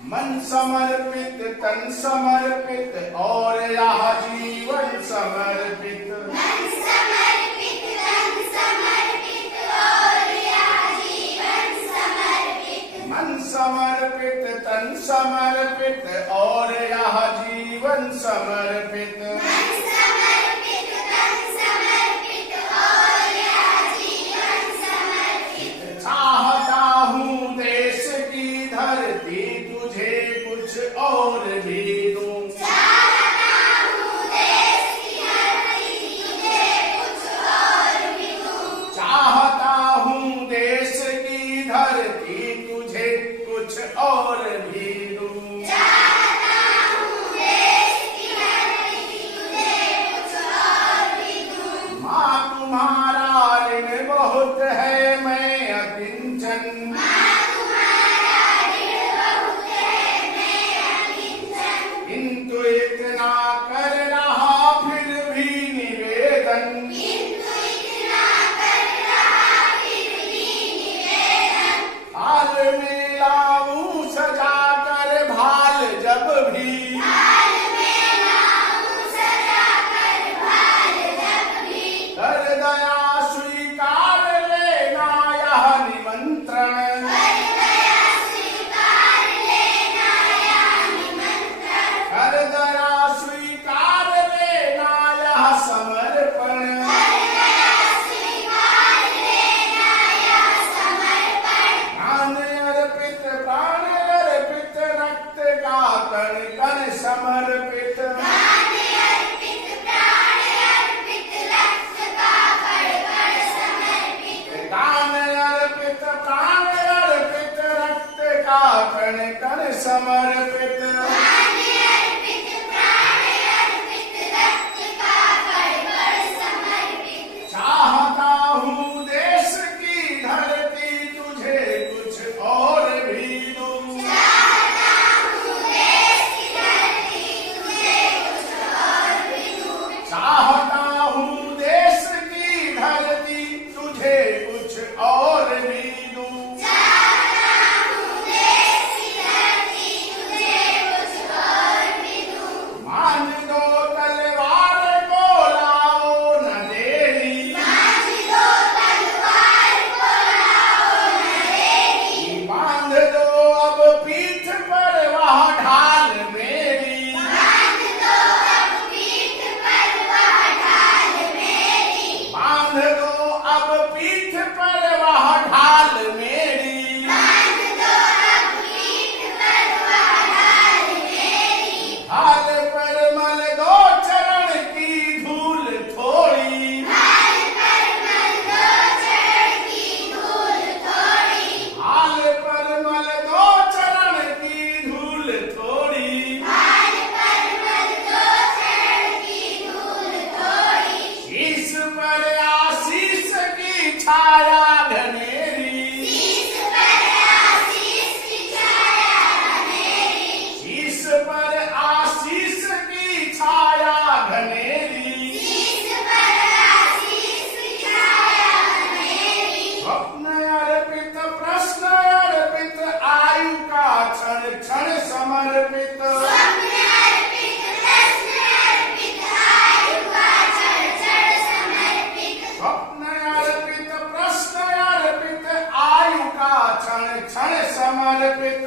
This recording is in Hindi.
मन समर्पित तन समर्पित और यह जीवन समर्पित। मन समर्पित तन समर्पित और यह जीवन समर्पित। मन समर्पित तन समर्पित और यह जीवन समर्पित। मन समर्पित तन समर्पित और यह जीवन समर्पित। चाहता हूँ देश की धरती तुझे कुछ और भी दूं। चाहता हूँ देश की धरती तुझे कुछ और भी दूं। चाहता हूँ देश की धरती तुझे कुछ और भी दूं। चाहता हूँ देश की धरती तुझे कुछ और भी दूं। माँ तुम्हारा ऋण बहुत है मैं अकिंचन। माँ तुम्हारा ऋण बहुत है मैं अकिंचन। किंतु इतना कर रहा फिर भी निवेदन। किंतु इतना कर रहा फिर भी निवेदन। हाल में लाऊं सजा कर भाल जब भी। हाल में लाऊं सजा कर भाल जब भी। कर दया स्वीकार लेना यह निमंत्रण। कर दया स्वीकार लेना यह निमंत्रण। कर दया स्वीकार लेना यह समर्पण। कर दया स्वीकार लेना यह समर्पण। प्राण अर्पित प्राण अर्पित रक्त का कण कण समर्पित। प्राण अर्पित प्राण अर्पित रक्त का कण कण समर्पित। प्राण अर्पित प्राण अर्पित रक्त का कण कण समर्पित। प्राण अर्पित प्राण अर्पित रक्त का कण कण समर्पित। चाहता हूँ देश की धरती तुझे कुछ और भी दूं। चाहता हूँ देश की धरती तुझे कुछ और भी दूं। चाहता हूँ देश की धरती तुझे कुछ और भी दूं। चाहता हूँ देश की धरती तुझे कुछ और भी दूं। मान दो तलवार को लाओ न देरी। बांध दो तलवार को लाओ न देरी। बांध दो अब पीठ पर वह ढाल मेरी। बांध दो अब पीठ पर वह ढाल मेरी। बांध दो अब पीठ पर वह ढाल मेरी। बांध दो अब पीठ पर वह ढाल मेरी। ढाल पर मल दो चरण की धूल थोड़ी। ढाल पर मल दो चरण की धूल थोड़ी। ढाल पर मल दो चरण की धूल थोड़ी। ढाल पर मल दो चरण की धूल थोड़ी। शीश पर आशीष की छाया घनेरी। शीश पर आशीष की छाया घनेरी। शीश पर आशीष की छाया घनेरी। शीश पर आशीष की छाया घनेरी। स्वप्न अर्पित प्रश्न अर्पित आयु का क्षण क्षण समर्पित। स्वप्न अर्पित प्रश्न अर्पित आयु का क्षण क्षण समर्पित। स्वप्न अर्पित प्रश्न अर्पित आयु का क्षण क्षण समर्पित।